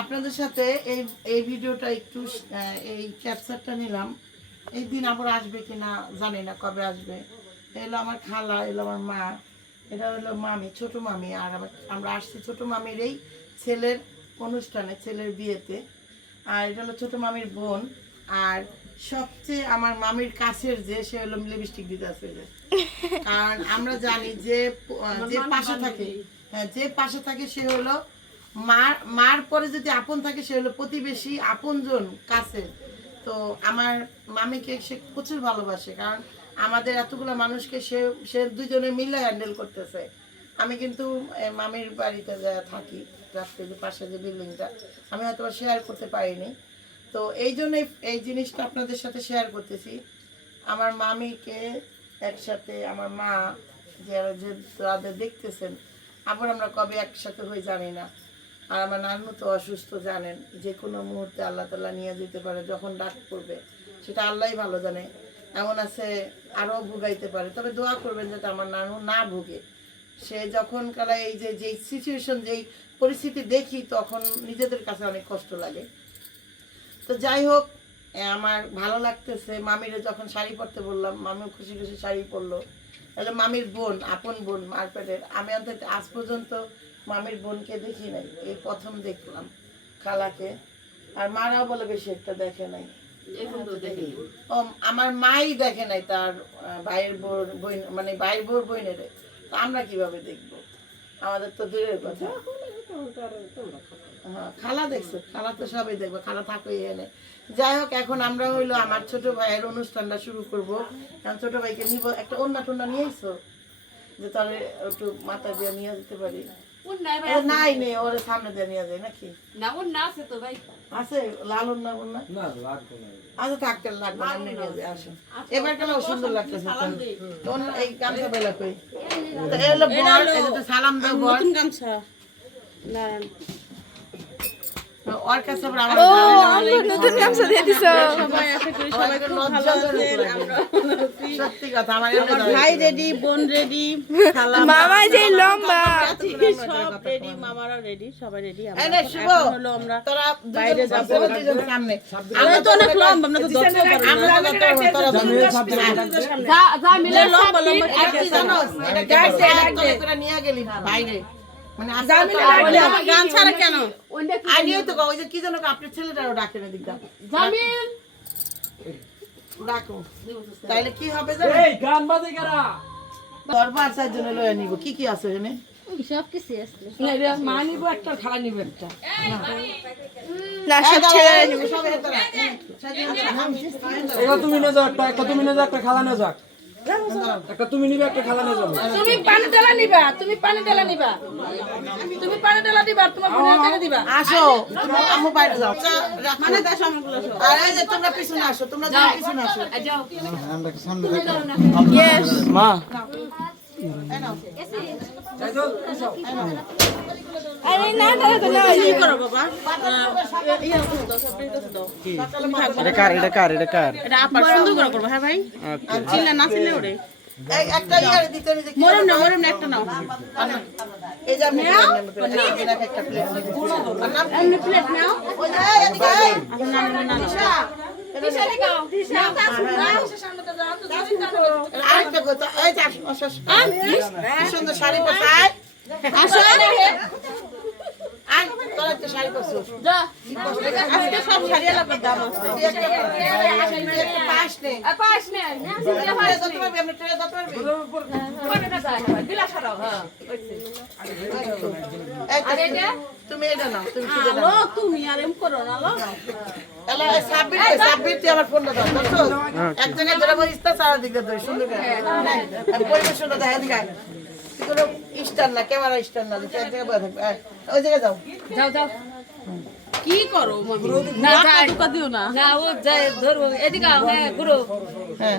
আপনাদের সাথে এই এই ভিডিওটা একটু এই ক্যাপচারটা নিলাম। এই দিন আবার আসবে কিনা জানি না, কবে আসবে। এলো আমার খালা, এলো আমার মা, এটা হলো মামি, ছোট মামি। আর আমরা আসছি ছোট মামির এই ছেলের অনুষ্ঠানে, ছেলের বিয়েতে। আর এটা হলো ছোট মামির বোন। আর সবচেয়ে আমার মামির কাছের যে, সে হলো লিপস্টিক দিতে আসবে। কারণ আমরা জানি যে যে পাশে থাকে, হ্যাঁ, যে পাশে থাকে সে হলো মার পরে যদি আপন থাকে সে হলো প্রতিবেশী, আপনজন, কাছের। তো আমার মামিকে সে প্রচুর ভালোবাসে, কারণ আমাদের এতগুলো মানুষকে সে সে দুজনে মিলে হ্যান্ডেল করতেছে। আমি কিন্তু মামির বাড়িতে যা থাকি, রাস্তায় যে পাশে যে বিল্ডিংটা, আমি হয়তো শেয়ার করতে পারিনি। তো এই জন্যই এই জিনিসটা আপনাদের সাথে শেয়ার করতেছি। আমার মামিকে একসাথে, আমার মা যে তাদের দেখতেছেন, আবার আমরা কবে একসাথে হয়ে জানি না। আর আমার নানু তো অসুস্থ, জানেন, যে কোনো মুহূর্তে আল্লাহ তাআলা নিয়ে যেতে পারে, যখন ডাক পড়বে সেটা আল্লাহই ভালো জানে। এমন আছে আরও ভুগাইতে পারে, তবে দোয়া করবেন যাতে আমার নানু না ভুগে। সে যখন কালা এই যে যেই সিচুয়েশন, যেই পরিস্থিতি দেখি, তখন নিজেদের কাছে অনেক কষ্ট লাগে। তো যাই হোক, আমার ভালো লাগতেছে। মামিরে যখন শাড়ি পরতে বললাম, মামিও খুশি খুশি শাড়ি পরলো। তাহলে মামির বোন, আপন বোন, মারপেটের। আমি অন্তত আজ পর্যন্ত মামির বোনকে দেখি নাই, এই প্রথম দেখলাম খালাকে। আর মারাও বলে বেশি একটা দেখে নাই। ও আমার মাই দেখে নাই তার ভাইয়ের বোন, মানে ভাইয়ের বোর বোনের। তো আমরা কিভাবে দেখবো? আমাদের তো দূরের কথা। হ্যাঁ, খালা দেখছো, খালা তো সবাই দেখবো, খালা থাকোই এনে। যাই হোক, এখন আমরা হইলো আমার ছোট ভাইয়ের অনুষ্ঠানটা শুরু করবো। কারণ ছোট ভাইকে নিব, একটা ওন্না টোন্না নিয়ে এসো, যে তাহলে একটু মাথা দিয়ে নিয়ে যেতে পারি। নাই নেই, ওর সামনে দিয়ে নিয়ে যায় নাকি? না, ওর না আছে তো ভাই। আছে লাল ওন্না ওন্না? আচ্ছা থাকতে লাগবে না, এমনি নিয়ে যায়। আসো, এবার কেন সুন্দর লাগতেছে তো। এই গামছা বেলা কই? তো এই হলো বর, এই যে সালাম দাও বর। নতুন গামছা না, ওর কাছে আবার ও আমরা নতুন গামছা দিয়ে দিছো। সবাই আশা করি সবাই খুব ভালো আছেন। আমরা সত্যি কথা, আমার ভাই রেডি, বোন রেডি, মামা যে লম্বা, সব রেডি, মামারা রেডি, সবাই রেডি। এনে শুভ, হলো আমরা তোরা বাইরে যাব। দুজন সামনে। আমরা তো অনেক লম্বা, আমরা তো 10 পারবো আমরা না। তোরা যা যা মিলে লম্বা লম্বা আর কি জানো, এটা গাছে তলে করে নিয়ে গেলি বাইরে, মানে গান ছাড়া কেন? আনিও তো ওই যে কি জানো, আপনার ছেলেটারও ডাকে না দিকটা জামিল ডাকো, তাইলে কি হবে জানো, এই গান বাজে কারা? দরবার চার জন্য লয়ে নিব। কি কি আছে এখানে? সব কিছু আছে। মা নিব একটা, খালা নিব একটা। না সব ছেড়ে নিব। সব এতরা একটা তুমি নিয়ে যাও, একটা তুমি নিয়ে যাও, একটা খালা নিয়ে যাক। একটা তুমি নিবে, একটা খালা নিয়ে যাবো। তুমি পানি ডালা নিবা, তুমি পানি ডালা নিবা, তুমি পানি ডালা দিবা, তোমার বোনের হাতে দিবা। আসো, তুমি আম্মু বাইরে যাও, মানে দাও সামনেগুলো। আর এই যে তোমরা পিছনে আসো, তোমরা যাও পিছনে আসো। যাও ইয়েস মা আরে না না না কি করো বাবা? ইয়া দাও, সব দাও। এটা কার এটা আপার সুন্দর করে করবো। হ্যাঁ ভাই, চিল্লা না চিল্লা ওরে এই একটা ইয়ারে দিতে নিতে কি মরম না একটা নাও। এই যে আমি একটা প্লেট এমনি প্লেট নাও। ওই যে এদিকে আরেকটা কথা, এই যে আসো, কি সুন্দর শাড়ি পরছাই। আসো আই তোর একটা শাড়ি পরছো, যা, আজকে সব শাড়ি আলাদা দাম আছে। একটা পাশ নে, পাস নে দত পারবি, আমি ট্রে দত পারবি। দিলা ছাড়াও। হ্যাঁ এই তো, তুমি এটা নাও, তুমি শুধু এটা আলো নাও। তুমি আর এম করো না লো। এলা সাব্বির তুই আমার ফোনটা দাও, বুঝছো? এক জায়গায় ধরে বসিস তা সারা দিকে ধরে সুন্দর করে। আর পরিবেশনটা দেখা দিকে আয়। তুই কোনো স্টার না, ক্যামেরা স্টার না, তুই এক জায়গায় বসে থাকবি। আয়, ওই জায়গায় যাও। যাও যাও। কি করো মামি? না টাকা দিও না। না ও যায় ধরো এদিকে আও। হ্যাঁ গুরু। হ্যাঁ,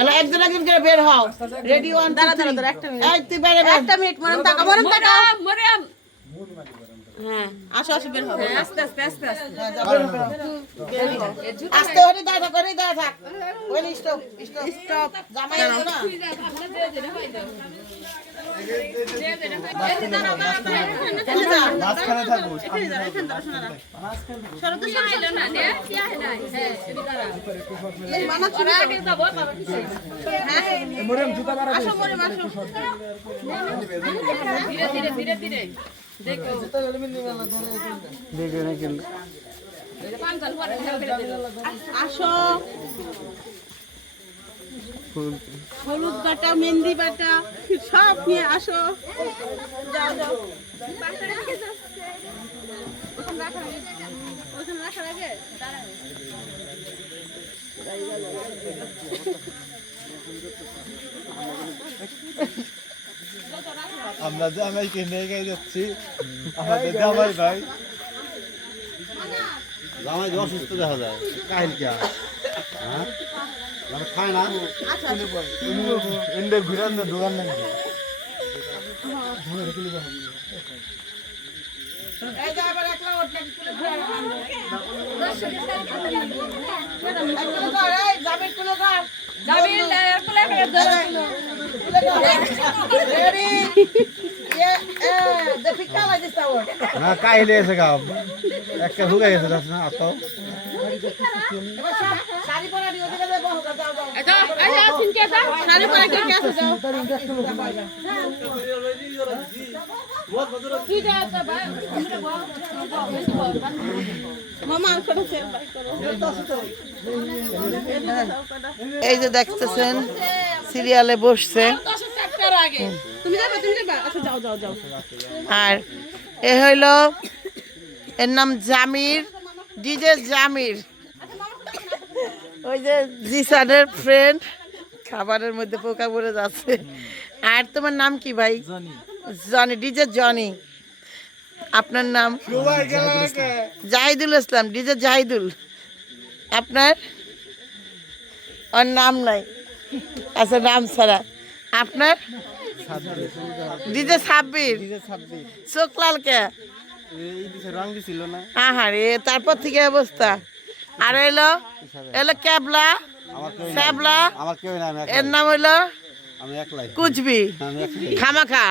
এলা একজন একজন করে বের হও। রেডি ওয়ান, দাঁড়া একটা মিনিট। এই তুই বাইরে বের। একটা মিনিট মরম টাকা মরম। হ্যাঁ আসো আসো বের হবে। আস্তে আস্তে আস্তে আস্তে। হ্যাঁ, যা বের হও। আস্তে করে দাঁড়া করে দাঁড়া থাক। ওই স্টপ স্টপ স্টপ, জামাই এলো না। মাঝখানে থাকবো মরিয়ম জুতা বাড়া দেখে না কিন্তু আসো হলুদ বাটা মেহেন্দি বাটা সব নিয়ে আসো যাও যাও আমরা জামাইকে নিয়ে যাচ্ছি আমাদের জামাই ভাই জামাই অসুস্থ দেখা যায় কাহিল কে খায় না ইন্ডে ঘুরে দোকান নেই এই যে আবার একলা ওঠে তুলে ধর এই জামির তুলে ধর জামিল প্লে করে রেডি দেখি কালা দিস্তা ওর না কাহিলে এসে গাও একটা হুগে গেছে যাস না আতো এবার সব শাড়ি পরা দিয়ে ওদিকে যাবো যাও যাও যাও এই আসিন কে যাও শাড়ি পরে কে আছে যাও কি যা আছে ভাই মামা করে সেল বাই করো এই যে দেখতেছেন সিরিয়ালে বসছে তুমি যাবা আচ্ছা যাও যাও যাও আর এ হইল এর নাম জামির ডিজে জামির ওই যে জিসানের ফ্রেন্ড খাবারের মধ্যে পোকা পড়ে যাচ্ছে আর তোমার নাম কি ভাই জনি ডিজে জনি আপনার নাম জাহিদুল ইসলাম ডিজে জাহিদুল আপনার ওর নাম নাই আচ্ছা নাম ছাড়া আপনার ডিজে সাব্বির চোখ লাল কে রং দিছিল না আহারে তারপর থেকে অবস্থা আর এলো এলো ক্যাবলা শ্যাবলা আমার কেউ না এর নাম হইলো আমি একলাই কুচবি আমি একলাই খামাখা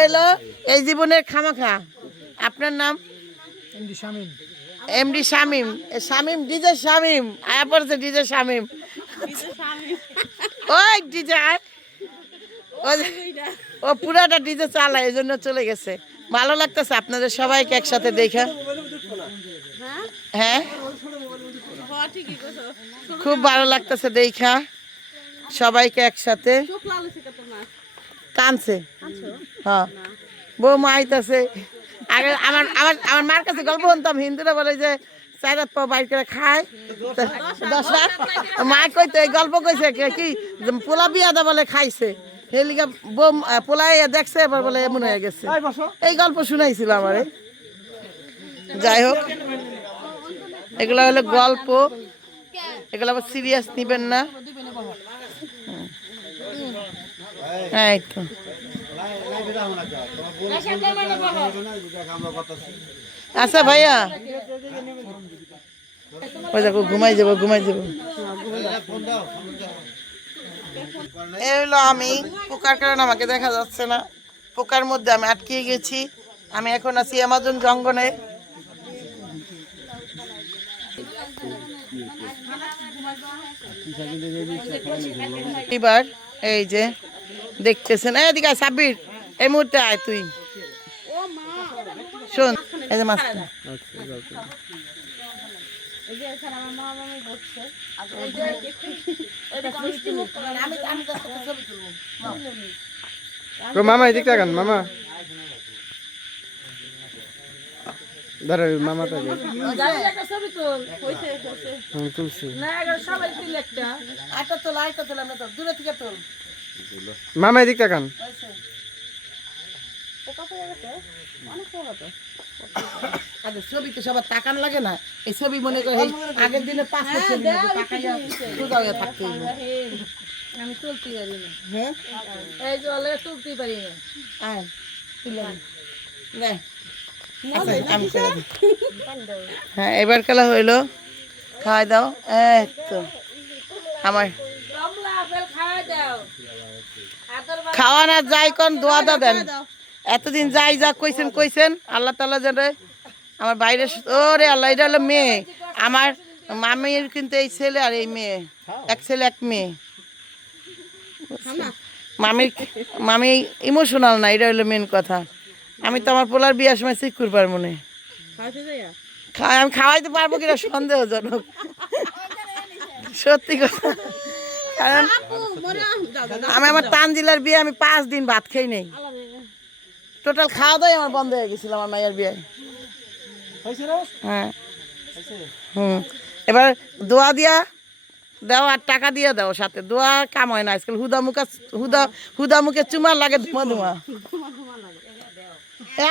এলো এই জীবনের খামাখা আপনার নাম এমডি শামিম শামিম ডিজে শামিম আয়া পড়ছে ডিজে শামিম ওই ডিজে ও পুরাটা ডিজে চালায় এই জন্য চলে গেছে ভালো লাগতেছে আপনাদের সবাইকে একসাথে দেখা হ্যাঁ খুব ভালো লাগতেছে দেখা সবাইকে একসাথে কানছে হ্যাঁ বৌমা আইতাছে আগে আমার আমার আমার মার কাছে গল্প শুনতাম হিন্দুরা বলে যে চার রাত পর বাইর করে খায় 10 রাত মা কইতো এই গল্প কইছে কি পোলা বিয়াদা বলে খাইছে হেলিকা বউ পোলাই দেখছে এবার বলে এমন হয়ে গেছে এই গল্প শুনাইছিল আমারে যাই হোক এগুলো হলো গল্প এগুলো আবার সিরিয়াস নিবেন না এই তো আচ্ছা ভাইয়া ওই দেখো ঘুমাই যাবো এই হলো আমি পোকার কারণে আমাকে দেখা যাচ্ছে না পোকার মধ্যে আমি আটকে গেছি আমি এখন আছি অ্যামাজন জঙ্গলে এবার এই যে দেখতেছেন এদিকে সাব্বির এই মুহূর্তে আয় তুই শোন এই যে মাছটা মামা এদিকে তাকান মামা ধরো মামা তাকে তুলছি মামা এদিকে তাকান ছবি তো সবার তাকান লাগে না এই ছবি মনে করে আগের দিনে 5 ছবি থাকতে আমি তুলতে পারি না হ্যাঁ এই জলে তুলতে পারি না আয় হ্যাঁ এবার খেলা হইলো খাওয়াই দাও এই তো আমার কমলা আপেল খাওয়া দাও খাওয়া না যাই কোন দোয়া দা দেন এতদিন যাই যা কইছেন আল্লাহ তাআলা যেন আমার বাইরে ওরে আল্লাহ এটা হলো মেয়ে আমার মামির কিন্তু এই ছেলে আর এই মেয়ে এক ছেলে এক মেয়ে মামি ইমোশনাল না এটা হলো মেন কথা আমি তো আমার পোলার বিয়ার সময় ঠিক করতে পারবো না আমি খাওয়াইতে পারবো কিনা সন্দেহজনক সত্যি কথা কারণ আমি আমার তানজিলার বিয়ে আমি 5 দিন ভাত খাই নেই টোটাল খাওয়া দাওয়াই আমার বন্ধ হয়ে গেছিল আমার মায়ের বিয়ে হ্যাঁ এবার দোয়া দিয়া দাও আর টাকা দিয়ে দাও সাথে দোয়া কাম হয় না আজকাল হুদা মুখে চুমা লাগে ধুমা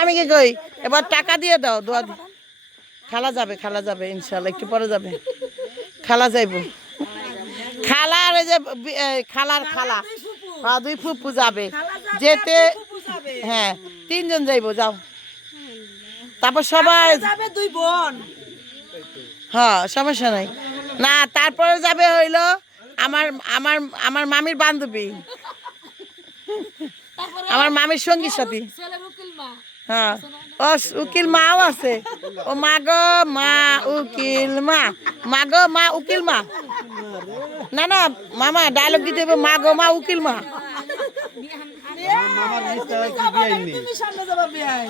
আমি কি কই এবার টাকা দিয়ে দাও দোয়া খালা যাবে ইনশাল্লাহ একটু পরে যাবে খালা যাইব খালার ওই যে খালার খালা 2 ফুপু যাবে যেতে হ্যাঁ 3 জন যাইবো যাও তারপর সবাই যাবে 2 বোন হ্যাঁ সমস্যা নাই না তারপরে যাবে হইলো আমার আমার আমার মামির বান্ধবী আমার মামির সঙ্গী সাথী হ্যাঁ ও উকিল মাও আছে ও মা গো মা উকিল মা উকিল মা না না মামা ডায়লগ দিতে হবে মা গো মা উকিল মা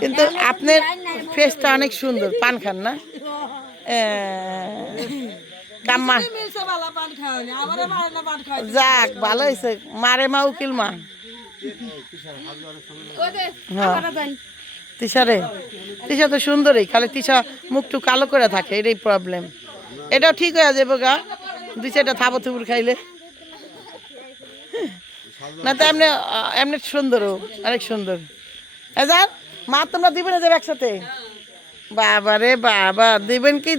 কিন্তু আপনার ফেসটা অনেক সুন্দর পান খান না কাম্মা যাক ভালো হয়েছে মারে মা উকিল মা তিশা তো সুন্দরই খালি তিশা মুখটু কালো করে থাকে এটাই প্রবলেম এটাও ঠিক হয়ে যাবো গা 2-4টা থাবো থুবুর খাইলে না তো এমনি সুন্দর অনেক সুন্দর যান মা তোমরা দিবে না যাবে একসাথে বাবা রে বাবা দিবেন কি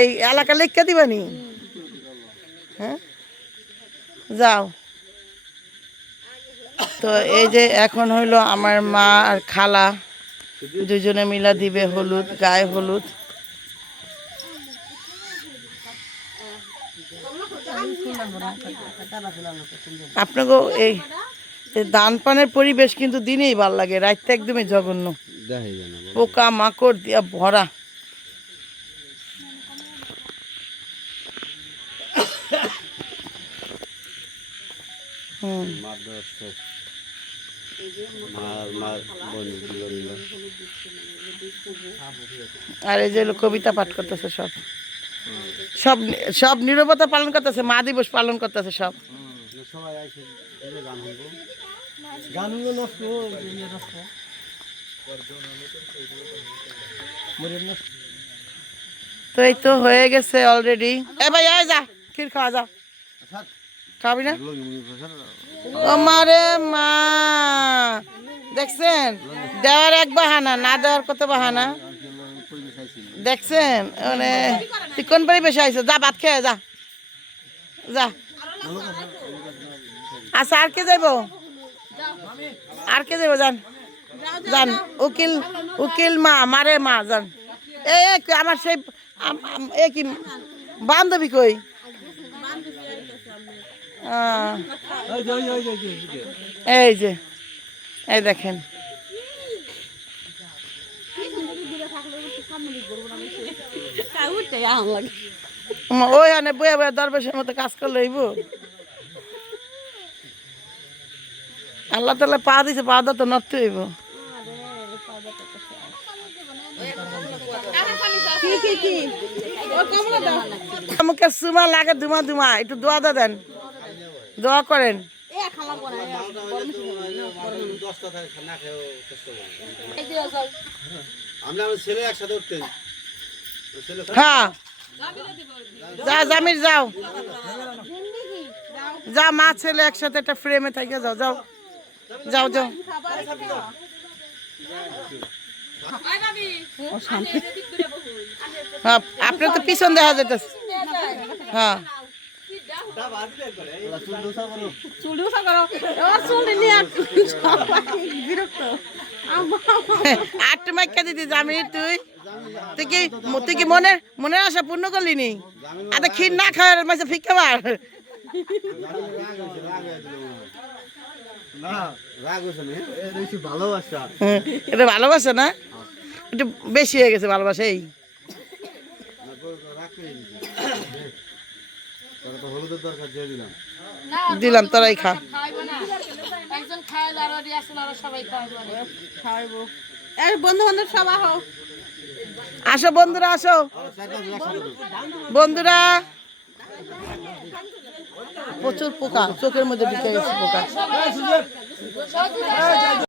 এই এলাকা লেখা দিবানি হ্যাঁ যাও তো এই যে এখন হইলো আমার মা আর খালা দুজনে মিলা দিবে হলুদ গায়ে হলুদ আপনাকে এই দান পানের পরিবেশ কিন্তু দিনেই ভাল লাগে রাতটা একদমই জঘন্য পোকা মাকড় দিয়া ভরা আর এই যে কবিতা পাঠ করতেছে সব সব সব নীরবতা পালন করতেছে মা দিবস পালন করতেছে সব তো এই তো হয়ে গেছে অলরেডি এ ভাই আয় যা ক্ষীর খাওয়া যা খাবি না আমারে মা দেখছেন দেওয়ার এক বাহানা না দেওয়ার কত বাহানা দেখছেন মানে তুই কোন পরিবেশে আইছো যা ভাত খেয়ে যা যা আচ্ছা আর কে যাইব যান যান উকিল মা মারে মা যান এই আমার সেই কি বান্ধবী কই এই যে এই দেখেন ওই আনে বইয়া বইয়া দরবেশের মতো কাজ করলে হইব আল্লাহ তাআলা পা দিছে পা দা তো নষ্ট হইব মুখে সুমা লাগে ধুমা একটু দোয়া দেন দোয়া করেন হ্যাঁ যা জামির যাও যা মা ছেলে একসাথে একটা ফ্রেমে থাকে যাও যাও যাও যাও হ্যাঁ আপনার তো পিছন দেখা যেতেছে হ্যাঁ আট মাইকা দিদি জামির তুই কি মনে আশা পূর্ণ করলি নি আচ্ছা ক্ষীর না খাওয়ার মাঝে ফিকা বার না রাগ হচ্ছে না একটু ভালোবাসা এটা ভালোবাসা না, একটু বেশি হয়ে গেছে ভালোবাসা। এই রাগ করে দিয়েছে তোরা তো হলুদের দরকার দিয়ে দিলাম দিলাম, তোরাই খা। খাইবো না একজন খাইলো আর রিয়াসুল আর সবাই খাইবো এই বন্ধু বান্ধব সব আহো আসো বন্ধুরা, আসো বন্ধুরা। প্রচুর পোকা, চোখের মধ্যে ঢুকে গেছে পোকা।